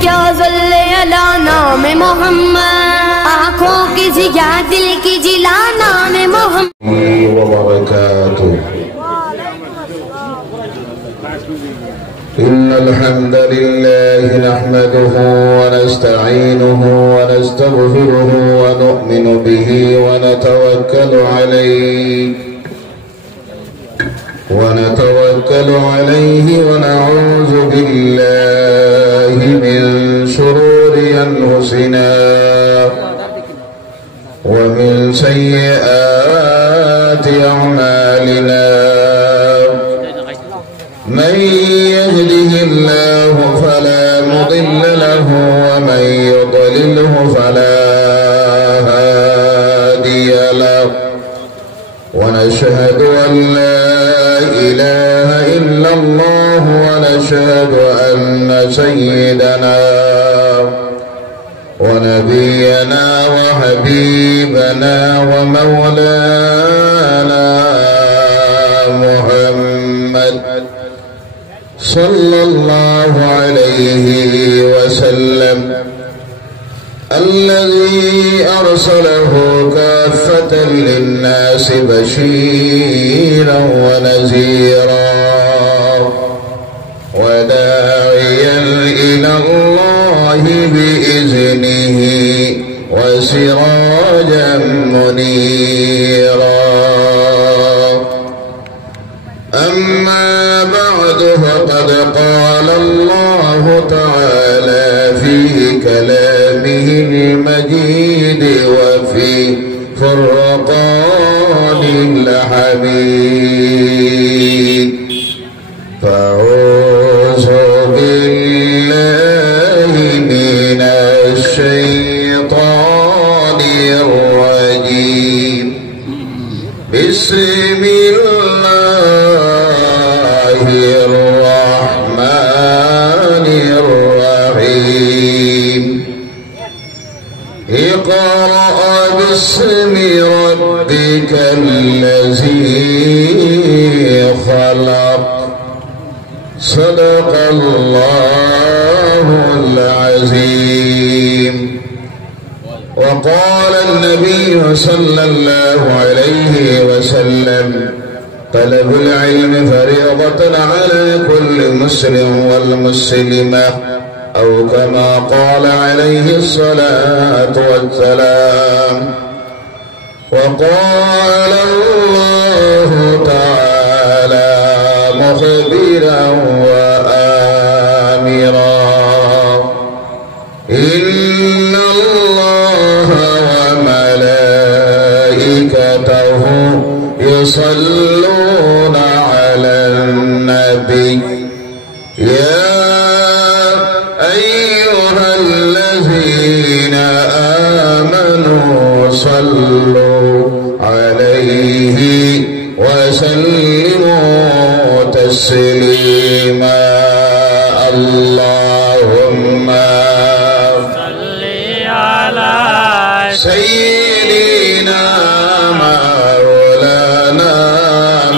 क्या ज़ल्ले अला नाम मोहम्मद, आँखों की जिया दिल की जिला नाम मोहम्मद। إن الحمد لله نحمده ونستعينه ونستغفره ونؤمن به ونتوكل عليه ونعوذ بالله من شرور أنفسنا ومن سيئات أعمالنا. من يهده الله فلا مضل له ومن يضلله فلا هادي له. ونشهد أن لا إله إلا الله ونشهد أن سيدنا ونبينا وحبيبنا ومولانا محمد صلى الله عليه وسلم الذي أرسله كافة للناس بشيرا ونذيرا وداعيا إلى الله بإذنه وسراجا منيرا. أما بعد فقد قال الله تعالى في كلامه المجيد وفي فرقان الحميد. فأعوذ بالله من الشيطان الرجيم. بسم الله الرحمن الرحيم. اقرأ باسم ربك الذي خلق. صدق الله العظيم. وقال النبي صلى الله عليه وسلم طلب العلم فريضة على كل مسلم والمسلمة، أو كما قال عليه الصلاة والسلام. وقال الله تعالى مخبرا وآمرا إن الله وملائكته يصلون على النبي يا أيها الذين آمنوا صلوا عليه وسلموا تسليما. اللهم صل على سيدنا مولانا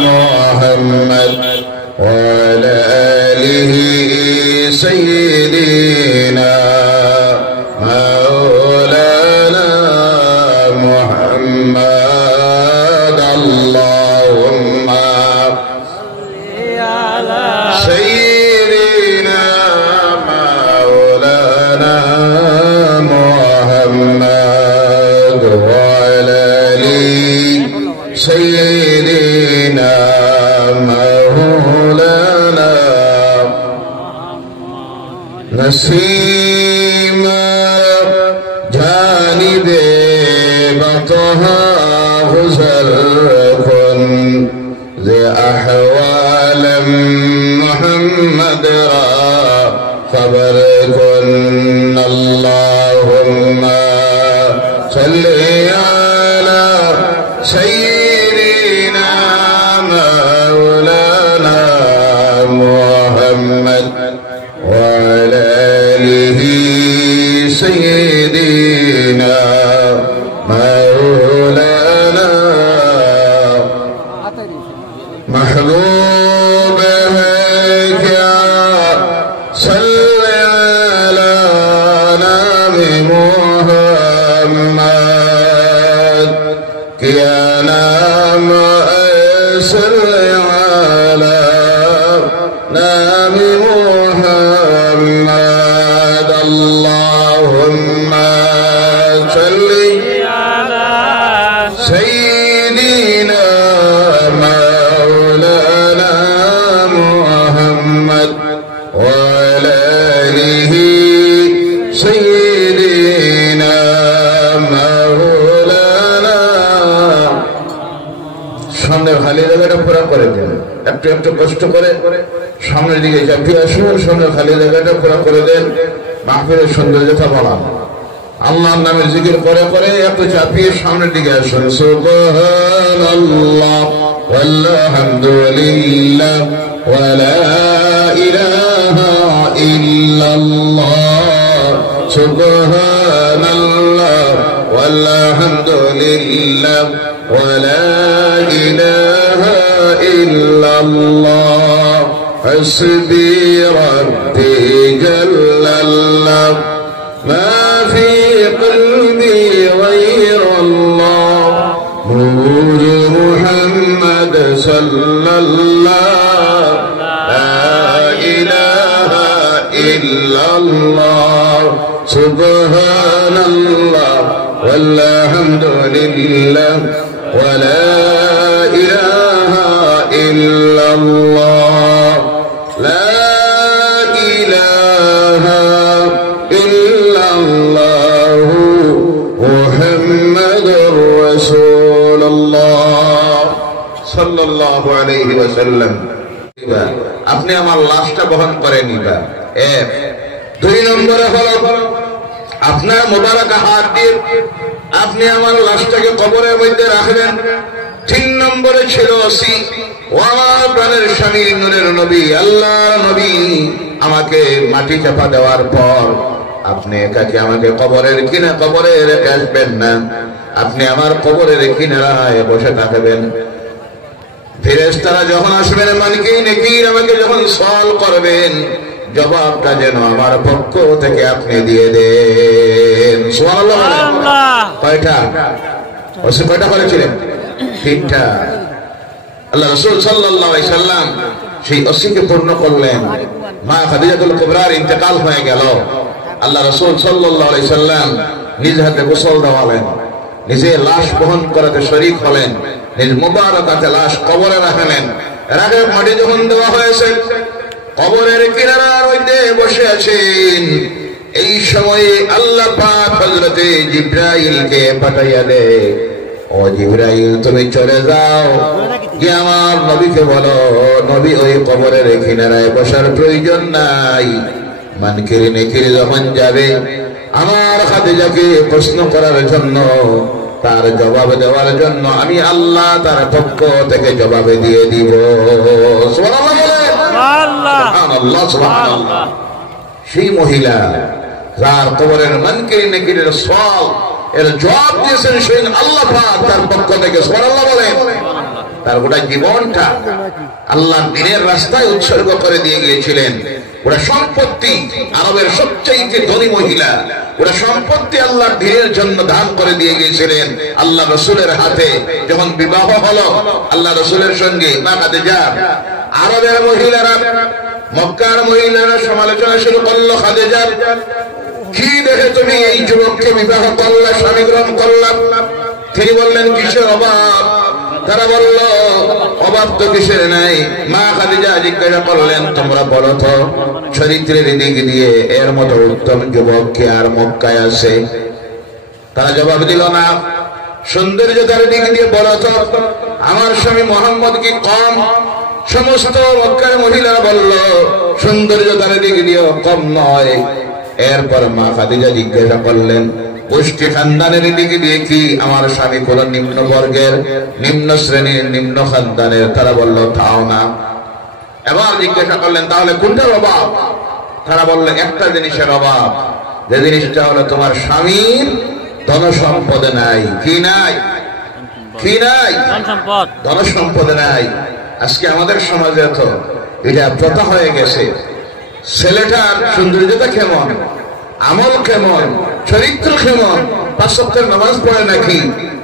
محمد وعلى آله سيدنا مولانا محمد. اللهم صل على سيدنا مولانا محمد وعلى آله سيدنا مولانا نسيم جانب بطها غزل كن ذي أحوال محمد خبر كن. اللهم صل على سيدنا مولانا محمد وعلى آله سيدنا مولانا محبوب ہے کیا صلی علی آله سيدنا مولانا সামনের খালি জায়গাটা পুরো করে দেন একটু একটু কষ্ট করে সামনের দিকে চাপিয়ে আসুন সামনের খালি জায়গাটা পুরো করে দেন মাহফিলের সৌন্দর্যতা বলা আল্লাহর নামের জিকির করে করে একটু চাপিয়ে সামনের দিকে আসুন সুবহানাল্লাহ ওয়ালহামদুলিল্লাহ ওয়া লা ইলাহা ইল্লাল্লাহ সুবহানাল্লাহ ওয়ালহামদুলিল্লাহ ওয়া লা ইলাহা ইল্লাল্লাহ হাসবি রাব্বি জাল্লাল্লাহ মা ফি قلبي غير الله نور محمد صلى الله لا إله إلا الله سبحان الله والحمد لله ولا إله إلا الله لا إله إلا الله محمد رسول الله صلى الله عليه وسلم আপনি আমার লাশটা বহন করে নিবা এক দুই নম্বরে হলো আপনার মোবারক হাত দিয়ে আপনি আমার লাশটাকে কবরের মধ্যে রাখবেন তিন নম্বরে ছিল ওসি ও আমার প্রাণের স্বামী নূরের নবী আল্লাহ নবী আমাকে মাটি চাপা দেওয়ার পর আপনি একাকে আমাকে কবরের কবরে রেখে আসবেন না আপনি আমার কবরের কিনারায় বসে থাকবেন ফেরেশতারা যখন আসবেন মালিকই নেকির আমাকে যখন সওয়াল করবেন জবাবটা যেন আমার পক্ষ থেকে আপনি দিয়ে দেন সুবহানাল্লাহ কয়টা ওসি কয়টা করেছিলেন তিনটা আল্লাহ রাসূল সাল্লাল্লাহু আলাইহি সাল্লাম সেই ওসিকে পূর্ণ করলেন মা খাদিজাতুল কুবরার ইন্তেকাল হয়ে গেল আল্লাহ রাসূল সাল্লাল্লাহু আলাইহি সাল্লাম নিজ হাতে গোসল দেওয়ালেন নিজে লাশ বহন করাতে শরীক হলেন নিজ মুবারক হাতে লাশ কবরে রাখলেন রাখে মাটি যখন দেওয়া হয়েছে কবরের কিনারার মধ্যে বসে আছেন এই সময়ে আল্লাহ পাক হযরতে জিবরাইলকে পাঠাইয়া দেয় ও জিবরাইল তুমি চলে যাও গিয়ে আমার নবীকে বলো নবী ওই কবরের কিনারায় বসার প্রয়োজন নাই মানকিরি নেকিরি যখন যাবে আমার খাদিজাকে প্রশ্ন করার জন্য তার জবাব দেওয়ার জন্য আমি আল্লাহ তার পক্ষ থেকে জবাব দিয়ে দিব সুবহানাল্লাহ সুবহানাল্লাহ সেই মহিলা যার কবরের মানকিরি নেকিরির সওয়াল এর জবাব দিয়েছেন স্বয়ং আল্লাহ পাক তার পক্ষ থেকে সুবহানাল্লাহ বলেন তার গোটা জীবনটা আল্লাহর দ্বীনের রাস্তায় উৎসর্গ করে দিয়ে গিয়েছিলেন ওরা সম্পত্তি আরবের সবচেয়ে ধনী মহিলা ওরা সম্পত্তি আল্লাহর দ্বীনের জন্য দান করে দিয়ে গিয়েছিলেন আল্লাহ রাসূলের হাতে যখন বিবাহ হলো আল্লাহ রাসূলের সঙ্গে মা খাদিজা আরবের মহিলারা মক্কার মহিলারা সমালোচনা শুরু করলো খাদিজা কি দেখে তুমি এই যুবককে বিবাহ করলা স্বামী গ্রহণ করলা তিনি বললেন কিসের অভাব তারা বলল অভাব তো কিসের নাই মা খাদিজা জিজ্ঞাসা করলেন তোমরা বলো তো চরিত্রের দিক দিয়ে এর মতো উত্তম যুবক কি আর মক্কায় আছে তারা জবাব দিল না সৌন্দর্যতার দিক দিয়ে বলো তো আমার স্বামী মুহাম্মদ কি কম সমস্ত মক্কার মহিলারা বলল সৌন্দর্যতার দিক দিয়েও কম নয় এরপর মা খাদিজা জিজ্ঞাসা করলেন গোষ্ঠী খানদানের দিকে দিয়ে কি আমার স্বামী কোন নিম্ন বর্গের নিম্ন শ্রেণীর নিম্ন খানদানের তারা বলল তাও না এবার জিজ্ঞাসা করলেন তাহলে কোনটার অভাব তারা বলল একটা জিনিসের অভাব যে জিনিসটা হলো তোমার স্বামীর ধন সম্পদ নাই কি নাই কি নাই ধন সম্পদ নাই আজকে আমাদের সমাজে তো এটা প্রথা হয়ে গেছে ছেলেটার সৌন্দর্যতা কেমন আমল কেমন চরিত্র কেমন পাঁচ সপ্তাহের নামাজ পড়ে নাকি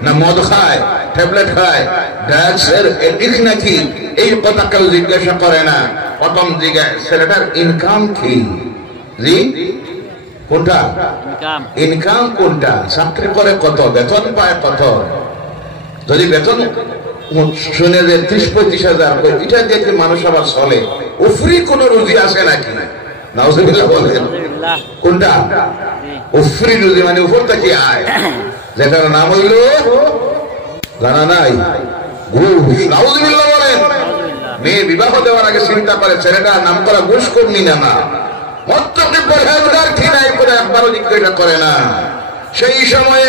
না মদ খায় ট্যাবলেট খায় ড্রাগসের এডিক্ট নাকি এই কথা কেউ জিজ্ঞাসা করে না প্রথম জিজ্ঞাসা ছেলেটার ইনকাম কি জি কোনটা ইনকাম কোনটা চাকরি করে কত বেতন পায় কত যদি বেতন শুনে যে 30-35 হাজার এটা দিয়ে মানুষ আবার চলে উফরি কোন রুজি আসে নাকি নাউজুবিল্লাহ বলেন কোনটা? উফরি যদি মানে উপর থেকে আয়, যেটার নাম হইল জানা নাই ঘুষ। নাউযুবিল্লাহ বলেন। মেয়ে বিবাহ দেওয়ার আগে চিন্তা করে ছেলেটার নাম করা ঘুষ করনি না না মত্তকি পরহেজগার কি নাই করে একবারও জিজ্ঞাসা করে না। সেই সময়ে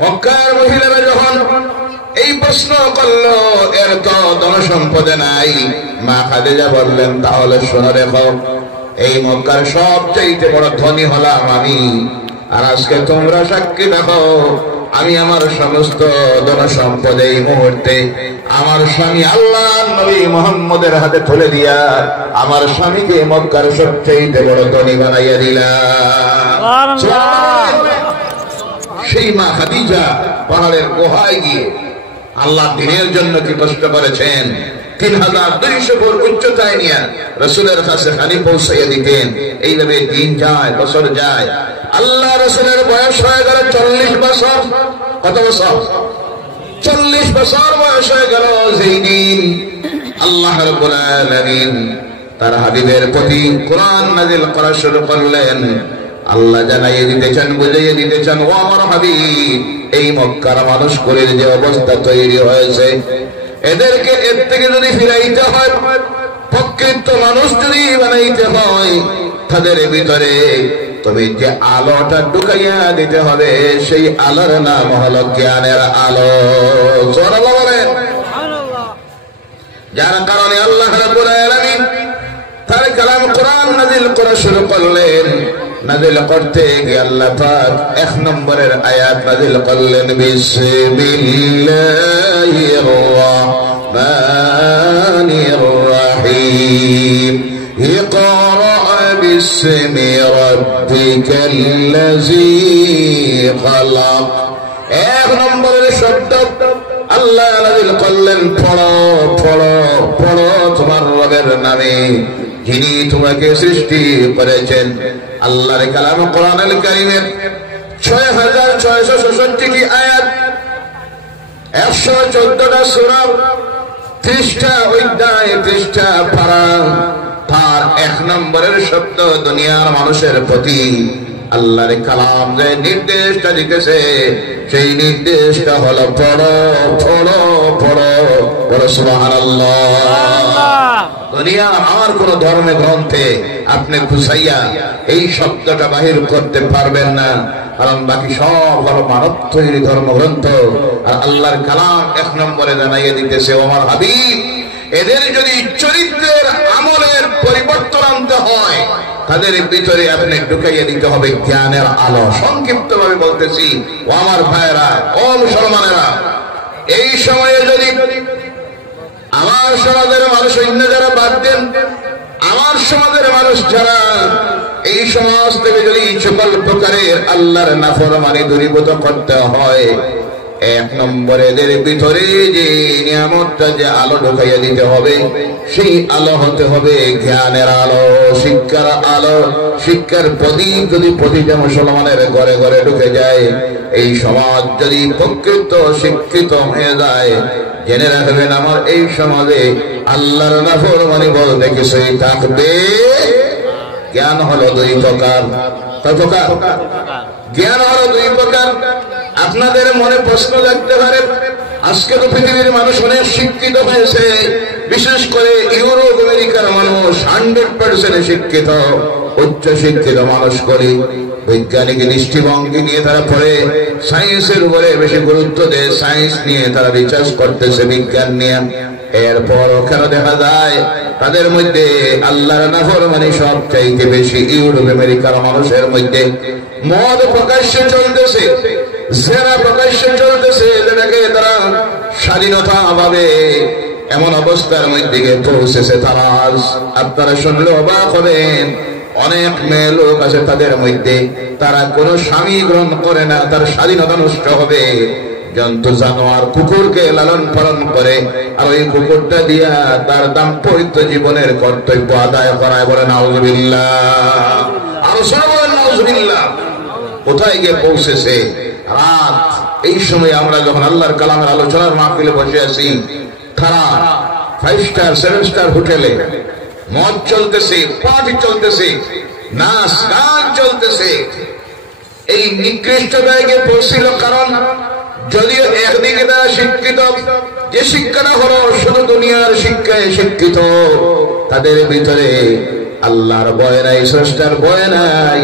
মক্কার মহিলারা যখন এই প্রশ্ন করলো, এর তো ধন সম্পদে নাই, মা খাদিজা বললেন তাহলে শোনো রেখো, এই মক্কার সবচেয়ে বড় ধনী হলাম আমি, আর আজকে তোমরা সাক্ষী দেখো আমি আমার সমস্ত ধন সম্পদ এই মুহূর্তে আমার স্বামী আল্লাহ নবী মুহাম্মদের হাতে তুলে দিয়া আমার স্বামীকে মক্কার সবচেয়ে বড় ধনী বানাইয়া দিলাম। সেই মা খাদিজা পাহাড়ের গুহায় গিয়ে আল্লাহ দিনের জন্য কি কষ্ট করেছেন, 3200 ফুট উচ্চতায় নিয়ে রাসূলের কাছে খালি পৌঁছাইয়া দিতেন। এইভাবে দিন যায়, বছর যায়, আল্লাহ রাসূলের বয়স হয়ে গেল 40 বছর। কত বছর? 40 বছর বয়স হয়ে গেল। যেই দিন আল্লাহ রাব্বুল আলামিন তার হাবিবের প্রতি কোরআন নাযিল করা শুরু করলেন, আল্লাহ জানাইয়ে দিতেছেন, বুঝাইয়ে দিতেছেন, ও আমার হাবিব, এই মক্কার মানুষ করে যে অবস্থা তৈরি হয়েছে, এদেরকে এর থেকে যদি ফিরাইতে হয়, প্রকৃত মানুষ যদি বানাইতে হয়, তাদের ভিতরে তুমি যে আলোটা ঢুকাইয়া দিতে হবে, সেই আলোর নাম হলো জ্ঞানের আলো। সুবহানাল্লাহ বলেন। যার কারণে আল্লাহ রাব্বুল আলামিন তার কালাম কোরআন নাযিল করা শুরু করলেন। নাযিল করতে গিয়ে আল্লাহ পাক 1 নম্বরের আয়াত নাযিল করলেন, বিসমিল্লাহির রাহমানির রাহিম, ইকরা বিসমি রাব্বিকাল্লাযী খালাক। 1 নম্বরের শব্দ আল্লাহ নাযিল করলেন, পড়ো পড়ো পড়ো তোমার রবের নামে, যিনি তোমাকে সৃষ্টি করেছেন। আল্লাহর কালাম কোরআনুল কারীমের 6666টি আয়াত, 114টা সূরা, 30টা অধ্যায়, 30টা পারা। তার 1 নম্বরের শব্দ দুনিয়ার মানুষের প্রতি আল্লাহর কালাম যে নির্দেশটা দিতেছে, সেই নির্দেশটা হলো পড়ো পড়ো পড়ো পড়ো। সুবহানাল্লাহ। দুনিয়ার আর কোন ধর্মের গ্রন্থে আপনি খুঁজাইয়া এই শব্দটা বাহির করতে পারবেন না, কারণ বাকি সব হলো মানব তৈরি ধর্মগ্রন্থ। আর আল্লাহর কালাম 1 নম্বরে জানাইয়ে দিতেছে, ও আমার হাবিব, এদের যদি চরিত্রের আমলের পরিবর্তন আনতে হয়, তাদের ভিতরে আপনি ঢুকাইয়া দিতে হবে জ্ঞানের আলো। সংক্ষিপ্ত ভাবে বলতেছি, ও আমার ভাইয়েরা, ও মুসলমানেরা, এই সময়ে যদি আমার সমাজের মানুষ অন্য যারা বাদ দেন, আমার সমাজের মানুষ যারা এই সমাজ থেকে যদি সকল প্রকারের আল্লাহর নাফরমানি দূরীভূত করতে হয়, 1 নম্বরে এদের ভিতরে যে নিয়ামতটা, যে আলো ঢুকাইয়া দিতে হবে, সেই আলো হতে হবে জ্ঞানের আলো, শিক্ষার আলো। শিক্ষার প্রদীপ যদি প্রতিটা মুসলমানের ঘরে ঘরে ঢুকে যায়, এই সমাজ যদি প্রকৃত শিক্ষিত হয়ে যায়, জেনে রাখবেন আমার এই সমাজে আল্লাহর নাফরমানি বলতে কিছুই থাকবে। জ্ঞান হলো 2 প্রকার। কয় প্রকার? জ্ঞান হলো 2 প্রকার। আপনাদের মনে প্রশ্ন জাগতে পারে, আজকে তো পৃথিবীর মানুষ অনেক শিক্ষিত হয়েছে, বিশেষ করে ইউরোপ আমেরিকার মানুষ 100% শিক্ষিত, উচ্চ শিক্ষিত মানুষ করে বৈজ্ঞানিক দৃষ্টিভঙ্গি নিয়ে তারা পড়ে, সায়েন্সের উপরে বেশি গুরুত্ব দেয়, সায়েন্স নিয়ে তারা রিসার্চ করতেছে, বিজ্ঞান নিয়ে। এরপর কেন দেখা যায় তাদের মধ্যে আল্লাহর নাফরমানি সবচাইতে বেশি ইউরোপ আমেরিকার মানুষের মধ্যে। মদ প্রকাশ্যে চলতেছে, জেনা প্রকাশ্যে চলতেছে, যেটাকে তারা স্বাধীনতা ভাবে, এমন অবস্থার মধ্যে পৌঁছেছে তারা। আপনারা শুনলে অবাক হবেন, অনেক মেয়ে লোক আছে তাদের মধ্যে, তারা কোন স্বামী গ্রহণ করে না, তার স্বাধীনতা নষ্ট হবে, জন্তু জানোয়ার কুকুরকে লালন পালন করে, আর ওই কুকুরটা দিয়া তার দাম্পত্য জীবনের কর্তব্য আদায় করায়। বলে নাউযুবিল্লাহ, আর সবাই নাউযুবিল্লাহ। কোথায় গিয়ে পৌঁছেছে রাত। এই সময় আমরা যখন আল্লাহর কালামের আলোচনার মাহফিলে বসে আছি, তারা 5 স্টার 7 স্টার হোটেলে মদ চলতেছে, পার্টি চলতেছে, নাচ গান চলতেছে। এই নিকৃষ্ট জায়গায় পৌঁছিল কারণ যদিও একদিকে তারা শিক্ষিত, যে শিক্ষাটা হলো শুধু দুনিয়ার শিক্ষায় শিক্ষিত, তাদের ভিতরে আল্লাহর ভয় নাই, স্রষ্টার ভয় নাই।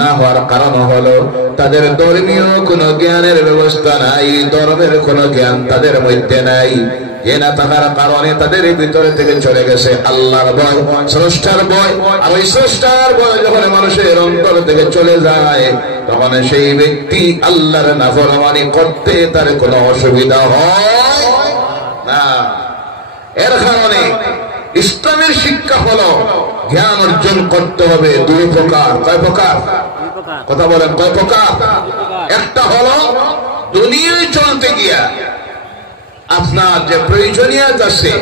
না হওয়ার কারণ হলো তাদের ধর্মীয় কোনো জ্ঞানের ব্যবস্থা নাই, ধর্মের কোনো জ্ঞান তাদের মধ্যে নাই। এ না থাকার কারণে তাদের ভিতরে থেকে চলে গেছে আল্লাহর ভয়, স্রষ্টার ভয়। আর ওই স্রষ্টার ভয় যখন মানুষের অন্তর থেকে চলে যায়, তখন সেই ব্যক্তি আল্লাহর নাফরমানি করতে তার কোনো অসুবিধা হয় না। এর কারণে ইসলামের শিক্ষা হলো জ্ঞান অর্জন করতে হবে দুই প্রকার। কয় প্রকার? কথা বলেন, কয় প্রকার? একটা হলো দুনিয়ায় চলতে গিয়া আপনার যে প্রয়োজনীয়তা আছে,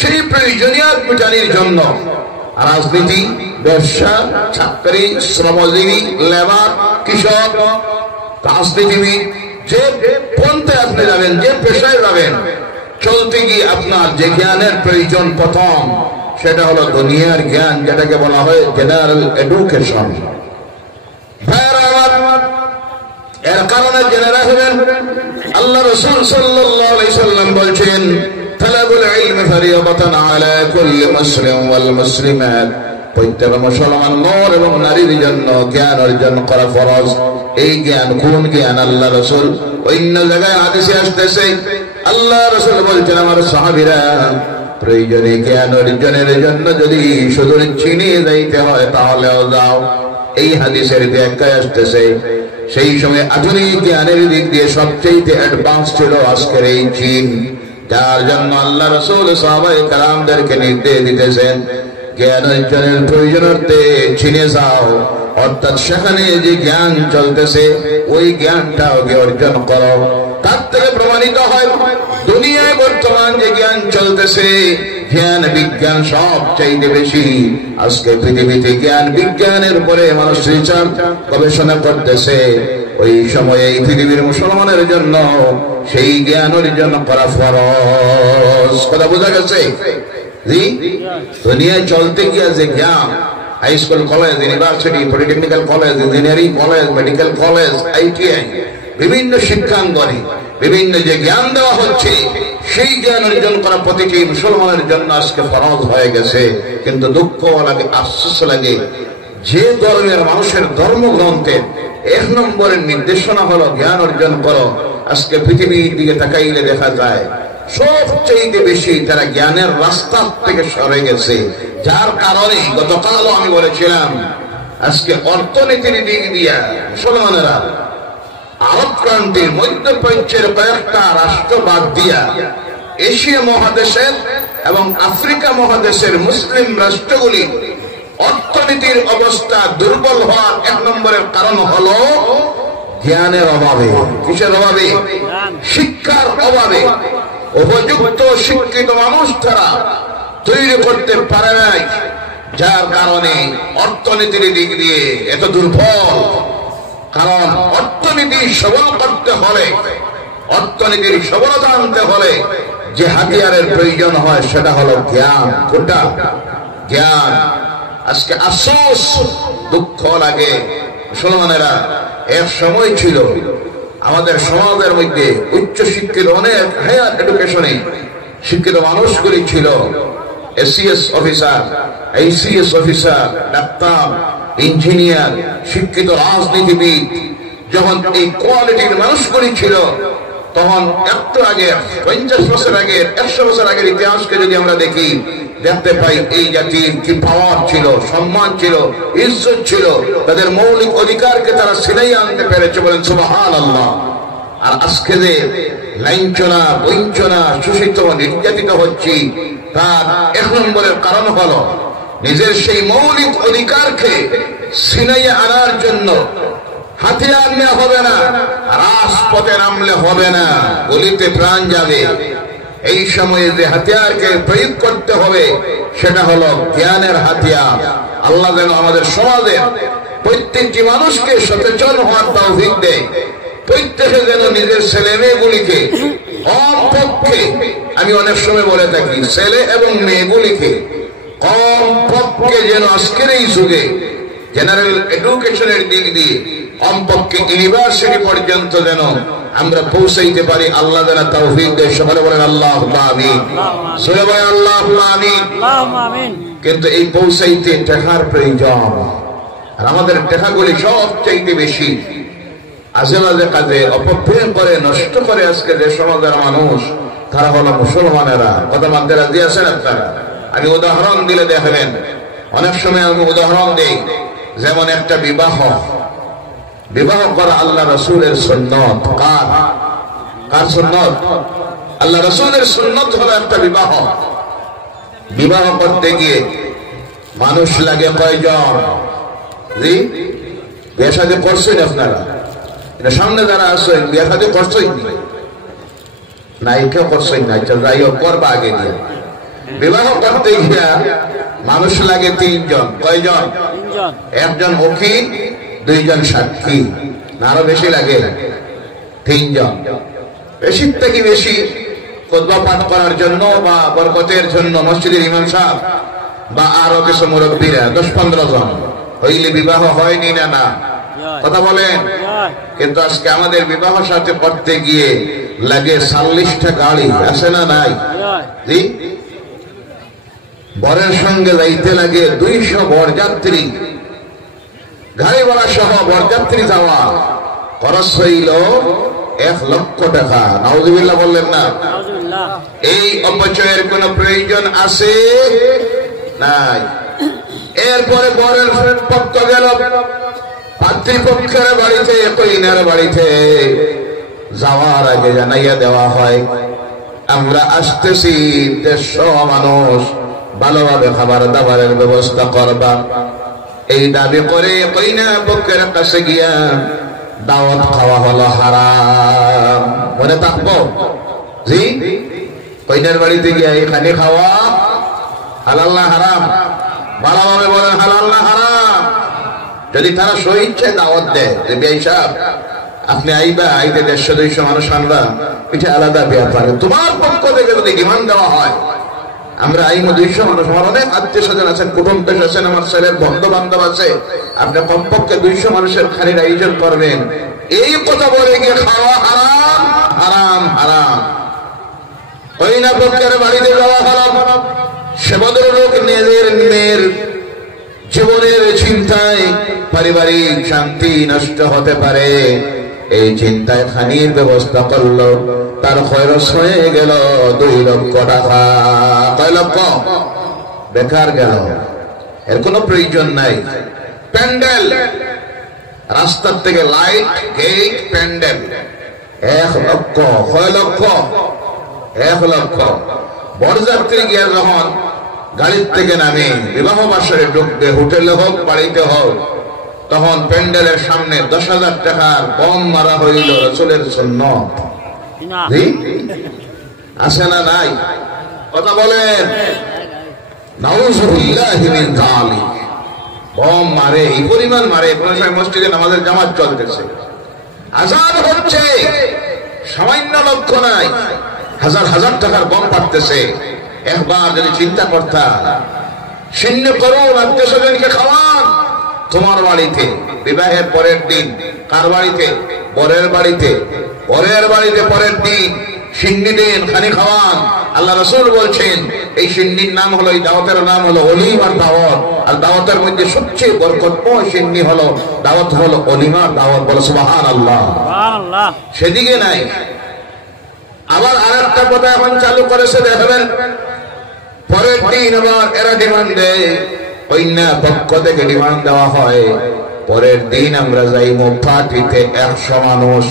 সেই প্রয়োজনীয়তা মেটানোর জন্য রাজনীতি, ব্যবসা, চাকরি, শ্রমজীবী, লেবার, কৃষক, রাজনীতিবিদ, যে পন্থায় আপনি যাবেন, যে পেশায় যাবেন, চলতে গিয়ে আপনার যে জ্ঞানের প্রয়োজন প্রথম, সেটা হলো দুনিয়ার জ্ঞান, যেটাকে বলা হয় জেনারেল এডুকেশন। এর কারণে জেনে রাখবেন, আল্লাহ রাসূল সাল্লাল্লাহু আলাইহি সাল্লাম বলছেন, তালাবুল ইলমি ফারিয়াদাতুন আলা কুল্লি মুসলিম ওয়াল মুসলিমাত, প্রত্যেক মুসলমান নর এবং নারীর জন্য জ্ঞান অর্জন করা ফরজ। এই জ্ঞান কোন জ্ঞান? আল্লাহ রাসূল অন্য জায়গায় হাদিসে আসতেছে, আল্লাহ রাসূল বলছেন, আমার সাহাবীরা, প্রয়োজনে জ্ঞান অর্জনের জন্য যদি শুধু চীনে যাইতে হয় তাহলেও যাও। এই হাদিসের ব্যাখ্যায় আসতেছে, সেই সময় আধুনিক জ্ঞানের দিক দিয়ে সবচেয়ে অ্যাডভান্স ছিল আজকের এই চীন, যার জন্য আল্লাহ রাসূল সাহাবায়ে কেরামদেরকে নির্দেশ দিতেছেন, জ্ঞান অর্জনের প্রয়োজনার্থে চীনে যাও, অর্থাৎ সেখানে যে জ্ঞান চলতেছে ওই জ্ঞানটাও অর্জন করো। তার থেকে প্রমাণিত হয় দুনিয়ায় বর্তমান যে জ্ঞান চলতেছে, জ্ঞান বিজ্ঞান সবচাইতে বেশি। আজকে পৃথিবীতে জ্ঞান বিজ্ঞানের উপরে মানুষ রিসার্চ গবেষণা করতেছে। ওই সময়ে এই পৃথিবীর মুসলমানের জন্য সেই জ্ঞান অর্জন করা ফরজ। কথা বোঝা গেছে? দুনিয়ায় চলতে গিয়ে যে জ্ঞান, high school, college, university, polytechnical college, engineering college, medical college, ITI, বিভিন্ন শিক্ষাঙ্গনে বিভিন্ন যে জ্ঞান দেওয়া হচ্ছে, সেই জ্ঞান অর্জন করা প্রতিটি মুসলমানের জন্য আজকে ফরজ হয়ে গেছে। কিন্তু দুঃখ লাগে, আফসোস লাগে, যে ধর্মের মানুষের ধর্মগ্রন্থের 1 নম্বরের নির্দেশনা হলো জ্ঞান অর্জন করো, আজকে পৃথিবীর দিকে তাকাইলে দেখা যায় সবচেয়ে বেশি তারা জ্ঞানের রাস্তা থেকে সরে গেছে। যার কারণে গতকালও আমি বলেছিলাম, আজকে অর্থনীতির দিক দিয়া মুসলমানেরা আরব ক্রান্তির মধ্যপ্রাচ্যের কয়েকটা রাষ্ট্র বাদ দিয়া এশিয়া মহাদেশের এবং আফ্রিকা মহাদেশের মুসলিম রাষ্ট্রগুলি অর্থনীতির অবস্থা দুর্বল হওয়ার 1 নম্বরের কারণ হলো জ্ঞানের অভাবে। কিসের অভাবে? শিক্ষার অভাবে। উপযুক্ত শিক্ষিত মানুষ তারা তৈরি করতে পারে নাই, যার কারণে অর্থনীতির দিক দিয়ে এত দুর্বল। কারণ অর্থনীতি সবল করতে হলে, অর্থনীতির সবলতা আনতে হলে যে হাতিয়ারের প্রয়োজন হয় সেটা হলো জ্ঞান। কোনটা? জ্ঞান। আজকে আফসোস, দুঃখ লাগে, মুসলমানেরা এক সময় ছিল আমাদের সমাজের মধ্যে উচ্চ শিক্ষিত, অনেক হায়ার এডুকেশনে শিক্ষিত মানুষগুলি ছিল, SCS officer, ICS officer, doctor, engineer, শিক্ষিত রাজনীতিবিদ। যখন এই কোয়ালিটির মানুষগুলি ছিল, তখন একটু আগে 50 বছর আগের, 100 বছর আগের ইতিহাসকে যদি আমরা দেখি, দেখতে পাই এই জাতির কি পাওয়ার ছিল, সম্মান ছিল, ইজ্জত ছিল, তাদের মৌলিক অধিকারকে তারা ছিনাইয়ে আনতে পেরেছে। বলেন সুবহানাল্লাহ। আর আজকে যে লাঞ্ছনা, বঞ্চনা, শোষিত, নির্যাতিত হচ্ছি, তার 1 নম্বরের কারণ হলো নিজের সেই মৌলিক অধিকারকে ছিনাইয়ে আনার জন্য হাতিয়ার নেওয়া হবে না, রাজপথে নামলে হবে না, গলিতে প্রাণ যাবে। এই সময়ে যে হাতিয়ারকে প্রয়োগ করতে হবে সেটা হলো জ্ঞানের হাতিয়ার। আল্লাহ যেন আমাদের সমাজের প্রত্যেকটি মানুষকে সচেতন হওয়ার তৌফিক দেয়। প্রত্যেকে যেন নিজের ছেলে মেয়েগুলিকে, কমপক্ষে আমি অনেক সময় বলে থাকি, ছেলে এবং মেয়েগুলিকে কমপক্ষে যেন আজকের এই যুগে জেনারেল এডুকেশনের দিক দিয়ে কমপক্ষে ইউনিভার্সিটি পর্যন্ত যেন আমরা পৌঁছাইতে পারি, আল্লাহ যেন তৌফিক দেয়। সকলে বলেন আল্লাহুম্মা আমিন, সকলে বলেন আল্লাহুম্মা আমিন। কিন্তু এই পৌঁছাইতে টাকার প্রয়োজন, আর আমাদের টাকাগুলি সবচাইতে বেশি আজে বাজে কাজে অপব্যয় করে নষ্ট করে আজকে যে সমাজের মানুষ, তারা হলো মুসলমানেরা। কথা মানতে রাজি আছেন আপনারা? আমি উদাহরণ দিলে দেখবেন, অনেক সময় আমি উদাহরণ দিই, যেমন একটা বিবাহ করা আল্লাহ রাসূলের সুন্নাত। কার সুন্নাত? আল্লাহ রাসূলের সুন্নাত হলো একটা বিবাহ করতে গিয়ে মানুষ লাগে কয়জন? জি, বিয়ে শাদী করছেন আপনারা? এটা সামনে যারা আছেন বিয়ে শাদী করছেন না? কেউ করছেন না? যাই হোক, করবা আগে দিয়ে। বিবাহ করতে গিয়া মানুষ লাগে 3 জন। কয়জন? 3 জন। একজন উকিল, 2 জন সাক্ষী, না আরো বেশি লাগে? 3 জন। বেশির থেকে বেশি খুতবা পাঠ করার জন্য বা বরকতের জন্য মসজিদের ইমাম সাহেব বা আরো কিছু মুরব্বীরা 10-15 জন হইলে বিবাহ হয়নি না? না, কথা বলেন। কিন্তু আজকে আমাদের বিবাহ সাথে করতে গিয়ে লাগে 40টা গাড়ি, আছে না নাই? জি, বরের সঙ্গে যাইতে লাগে 200 বরযাত্রী, গাড়ি ভাড়া সহ বরযাত্রী যাওয়া খরচ হইল 1 লক্ষ টাকা। নাউজুবিল্লাহ বললেন না? এই অপচয়ের কোন প্রয়োজন আছে? নাই। এরপরে বরের পক্ষ গেল পাত্রীপক্ষের বাড়িতে, কইনার বাড়িতে যাওয়ার আগে জানাইয়া দেওয়া হয় আমরা আসতেছি, 150 মানুষ, ভালোভাবে খাবার দাবারের ব্যবস্থা করবা। এই দাবি করে কইনা পক্ষের কাছে গিয়া দাওয়াত খাওয়া হলো হারাম। মনে থাকবো? জি, কইনার বাড়িতে গিয়া এখানে খাওয়া হালাল না হারাম? ভালোভাবে বলেন, হালাল না হারাম? যদি তারা স্বইচ্ছায় দাওয়াত দেয় যে বিআই সাহেব আপনি আইবা, আইতে 150-200 মানুষ আনবা, এটা আলাদা ব্যাপার। তোমার পক্ষ থেকে যদি ডিমান্ড দেওয়া হয় আমরা আইমো 200 মানুষ, আমার অনেক আত্মীয় স্বজন আছেন, কুটুম্ব আছেন, আমার ছেলের বন্ধু বান্ধব আছে, আপনি কমপক্ষে 200 মানুষের খানির আয়োজন করবেন, এই কথা বলে গিয়ে খাওয়া হারাম, হারাম, হারাম। ওই না পক্ষের বাড়িতে যাওয়া হারাম। সে ভদ্রলোক নিজের জীবনের চিন্তায় পারিবারিক শান্তি নষ্ট হতে পারে, এই চিন্তায় খানির ব্যবস্থা করলো, তার খরচ হয়ে গেল 2 লক্ষ টাকা। কয় লক্ষ? বেকার গেল, এর কোনো প্রয়োজন নাই। প্যান্ডেল, রাস্তার থেকে লাইট, গেট, প্যান্ডেল 1 লক্ষ। কয় লক্ষ? 1 লক্ষ। বরযাত্রী গিয়ে যখন গাড়ির থেকে নামে বিবাহ বাসরে ঢুকবে, হোটেলে হোক বাড়িতে হোক, তখন প্যান্ডেলের সামনে 10,000 টাকার বম মারা হইল রাসূলের সুন্নাত। আছে না নাই? কথা বলেন। নাউযুবিল্লাহি মিন যালিক। বম মারে, এই পরিমাণ মারে, কোন সময় মসজিদে নামাজের জামাত চলতেছে, আযান হচ্ছে, সামান্য লক্ষ্য নাই, হাজার হাজার টাকার বম পাঠতেছে। একবার যদি চিন্তা করতা, শূন্য করুন, আত্মীয় স্বজনকে খাওয়ান। তোমার বাড়িতে বিবাহের পরের দিন, কার বাড়িতে? বরের বাড়িতে। বরের বাড়িতে পরের দিন সিন্নি দিন, খানি খাওয়ান। আল্লাহ রাসূল বলছেন এই সিন্নির নাম হলো, এই দাওয়াতের নাম হলো ওলিমার দাওয়াত। আর দাওয়াতের মধ্যে সবচেয়ে বরকতময় সিন্নি হলো, দাওয়াত হলো ওলিমার দাওয়াত। বলো সুবহানাল্লাহ। সুবহানাল্লাহ। সেদিকে নাই। আবার আরেকটা কথা এখন চালু করেছে, দেখবেন পরের দিন আবার এরা ডিমান্ড দেয়, কইনা পক্ষ থেকে ডিমান্ড দেওয়া হয়, পরের দিন আমরা যাইব পার্টিতে 100 মানুষ।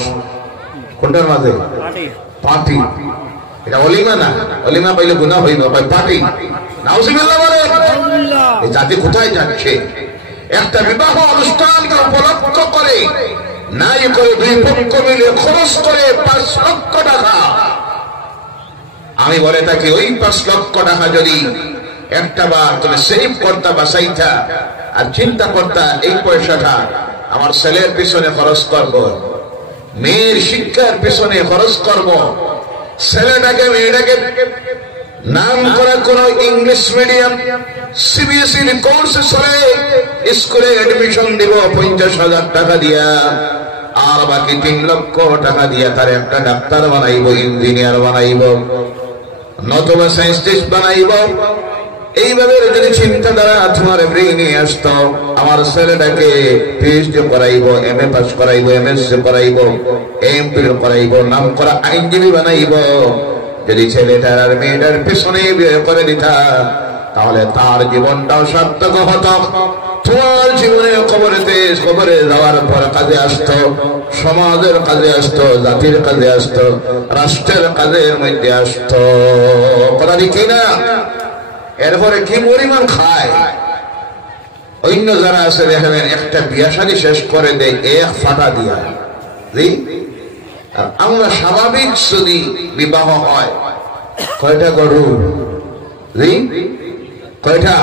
কোনটার মাঝে? পার্টি। এটা অলিমা না, অলিমা পাইলে গুনাহ হইবে, পার্টি। নাউজুবিল্লাহ বলে। এই জাতি কোথায় যাচ্ছে? একটা বিবাহ অনুষ্ঠানকে উপলক্ষ করে নাই করে 2 পক্ষ মিলে খরচ করে 5 লক্ষ টাকা। আমি বলে থাকি, ওই 5 লক্ষ টাকা যদি একটা বার তুমি সেভ করতা, বাঁচাইতা, আর চিন্তা করতা এই পয়সাটা আমার ছেলের পিছনে খরচ করব, মেয়ের শিক্ষার পিছনে খরচ করব, ছেলেটাকে মেয়েটাকে নাম করা কোন ইংলিশ মিডিয়াম সিবিএসই কোর্স চলে, স্কুলে এডমিশন দিব 50,000 টাকা দিয়া, আর বাকি 3 লক্ষ টাকা দিয়া তার একটা ডাক্তার বানাইব, ইঞ্জিনিয়ার বানাইব, নতুবা সায়েন্টিস্ট বানাইব। এইভাবে যদি চিন্তাধারা তোমার ব্রেইনে আসতো, আমার ছেলেটাকে পিএইচডি করাইব, এমএ পাস করাইব, এমএসসি করাইব, এমপি করাইব, নাম করা আইনজীবী বানাইব, যদি ছেলেটার আর মেয়েটার পিছনে বিয়ে করে দিতা, তাহলে তার জীবনটাও সার্থক হতো। তোমার জীবনে খবরে যাওয়ার পর কাজে আসতো, সমাজের কাজে আসতো, জাতির কাজে আসতো, রাষ্ট্রের কাজের মধ্যে আসতো। কথা কি না? এরপরে কি পরিমাণ খায়। অন্য যারা আছে দেখবেন একটা বিয়া শাদী শেষ করে দেয় এক ফাটা দিয়া। আমরা স্বাভাবিক যদি বিবাহ হয়, কয়টা গরু, কয়টা?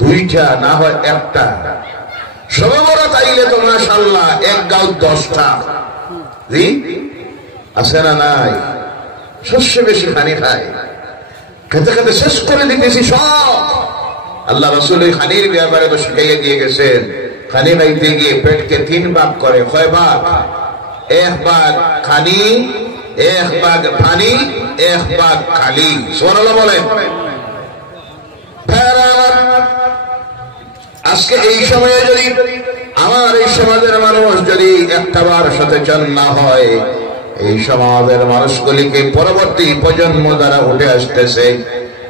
2টা, না হয় 1টা। সবে বড় তাইলে তো মাশাআল্লাহ 1 গাঁও 10টা আছে না নাই? শস্য বেশি খানি খায়, খেতে খেতে শেষ করে দিতেছি সব। আল্লাহ রাসূল খানির ব্যাপারে তো শিখাইয়া দিয়ে গেছেন, খানি খাইতে গিয়ে পেটকে 3 ভাগ করে। কয় ভাগ? 1 ভাগ খানি, 1 ভাগ পানি, 1 ভাগ খালি। সুবহানাল্লাহ বলেন। আজকে এই সময়ে যদি আমার এই সমাজের মানুষ যদি একটাবার সচেতন না হয়, এই সমাজের মানুষগুলিকে পরবর্তী প্রজন্ম দ্বারা উঠে আসতেছে,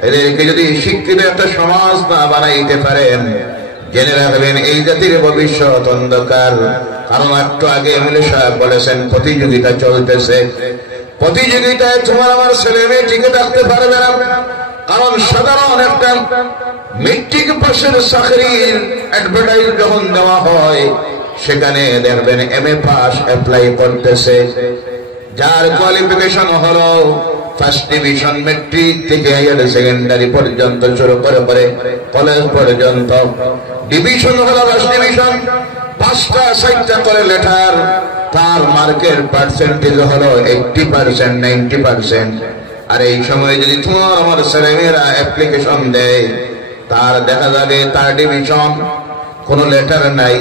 এদেরকে যদি শিক্ষিত একটা সমাজ না বানাইতে পারেন, জেনে রাখবেন এই জাতির ভবিষ্যৎ অন্ধকার। কারণ একটু আগে এমএলএ সাহেব বলেছেন প্রতিযোগিতা চলতেছে, প্রতিযোগিতায় তোমার আমার ছেলে মেয়ে টিকে থাকতে পারবে না। কারণ সাধারণ একটা মেট্রিক পাশের চাকরির অ্যাডভার্টাইজ যখন দেওয়া হয়, সেখানে দেখবেন এমএ পাস অ্যাপ্লাই করতেছে, যার কোয়ালিফিকেশন হলো ফার্স্ট ডিভিশন, মেট্রিক থেকে হায়ার সেকেন্ডারি পর্যন্ত শুরু করে কলেজ পর্যন্ত। ডিভিশন হলো ফার্স্ট ডিভিশন, 5টা 6টা করে লেটার, তার মার্কের পার্সেন্টেজ হলো 80%, 90%। আর এই সময় যদি তোমার আমার ছেলেমেয়েরা অ্যাপ্লিকেশন দেয়, তার দেখা যাবে তার ডিভিশন কোনো লেটার নাই,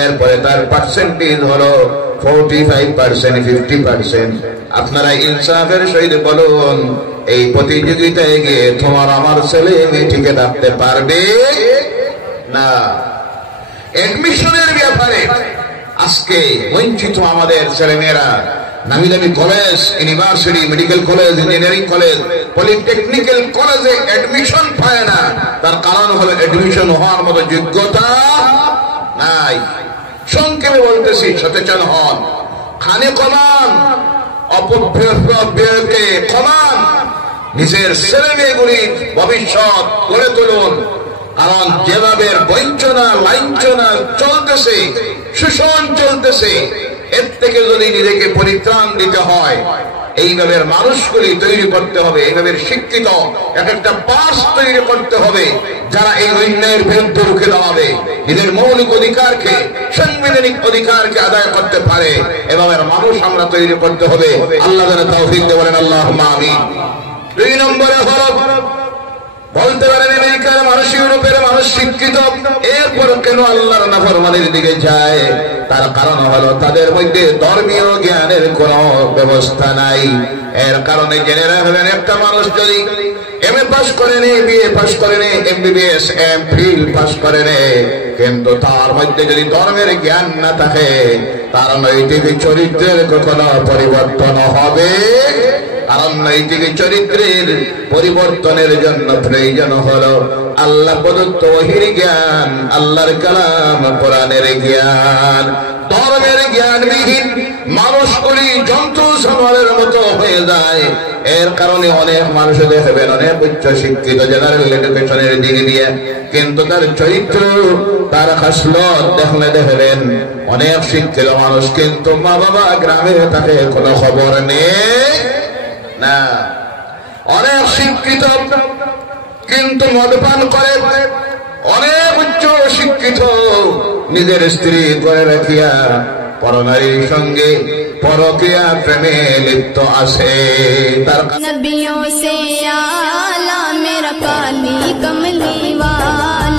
এরপরে তার পার্সেন্টেজ হলো 45%, 50%। আপনারা ইনসাফের সহিত বলুন, এই প্রতিযোগিতায় গিয়ে তোমার আমার ছেলে মেয়ে টিকে থাকতে পারবে না। এডমিশনের ব্যাপারে আজকে বঞ্চিত আমাদের ছেলেমেয়েরা। নামি দামি college, university, medical college, engineering college, polytechnical কলেজে এডমিশন পায় না। তার কারণ হলো এডমিশন হওয়ার মতো যোগ্যতা নাই। সংক্ষেপে বলতেছি, সচেতন হন, খানে কমান, অপব্যয়কে কমান, নিজের ছেলে মেয়েগুলির ভবিষ্যৎ গড়ে তুলুন। কারণ যেভাবে বঞ্চনা লাঞ্ছনা চলতেছে, শোষণ চলতেছে, এর থেকে যদি নিজেকে পরিত্রাণ দিতে হয়, এইভাবে মানুষগুলি তৈরি করতে হবে, এইভাবে শিক্ষিত একটা পাস তৈরি করতে হবে, যারা এই অন্যায়ের বিরুদ্ধে রুখে দাঁড়াবে, নিজের মৌলিক অধিকারকে, সাংবিধানিক অধিকারকে আদায় করতে পারে। এভাবে মানুষ আমরা তৈরি করতে হবে। আল্লাহ যেন তৌফিক দেন, বলেন আল্লাহুম্মা আমিন। 2 নম্বরে হলো বলতে পারেন আমেরিকার মানুষ, ইউরোপের মানুষ শিক্ষিত, এরপর কেন আল্লাহর নাফরমানির দিকে যায়? তার কারণ হলো তাদের মধ্যে ধর্মীয় জ্ঞানের কোন ব্যবস্থা নাই। এর কারণে জেনে রাখবেন, একটা মানুষ যদি এমএ পাস করে নে, বিএ পাস করে নে, এমবিবিএস, এমফিল পাস করে নে, কিন্তু তার মধ্যে যদি ধর্মের জ্ঞান না থাকে, তার নৈতিক চরিত্রের কখনো পরিবর্তন হবে। কারণ নৈতিক চরিত্রের পরিবর্তনের জন্য প্রয়োজন হলো আল্লাহ প্রদত্ত ওহীর জ্ঞান, আল্লাহর কালাম, কোরআনের জ্ঞান। ধর্মের জ্ঞানবিহীন মানুষগুলি জন্তু জানোয়ারের মতো হয়ে যায়। এর কারণে অনেক মানুষ দেখবেন অনেক উচ্চ শিক্ষিত, জেনারেল এডুকেশনের দিকে দিয়ে, কিন্তু তার চরিত্র, তার খাসলত দেখবেন অনেক শিক্ষিত মানুষ, কিন্তু মা বাবা গ্রামে তাকে কোনো খবর নেই না। অনেক শিক্ষিত কিন্তু মদপান করে, অনেক উচ্চ শিক্ষিত নিজের স্ত্রী করে রাখিয়া পরনারীর সঙ্গে পরকীয়া প্রেমে লিপ্ত আছে। তার नबियों से आला मेरा काली कमली वाला।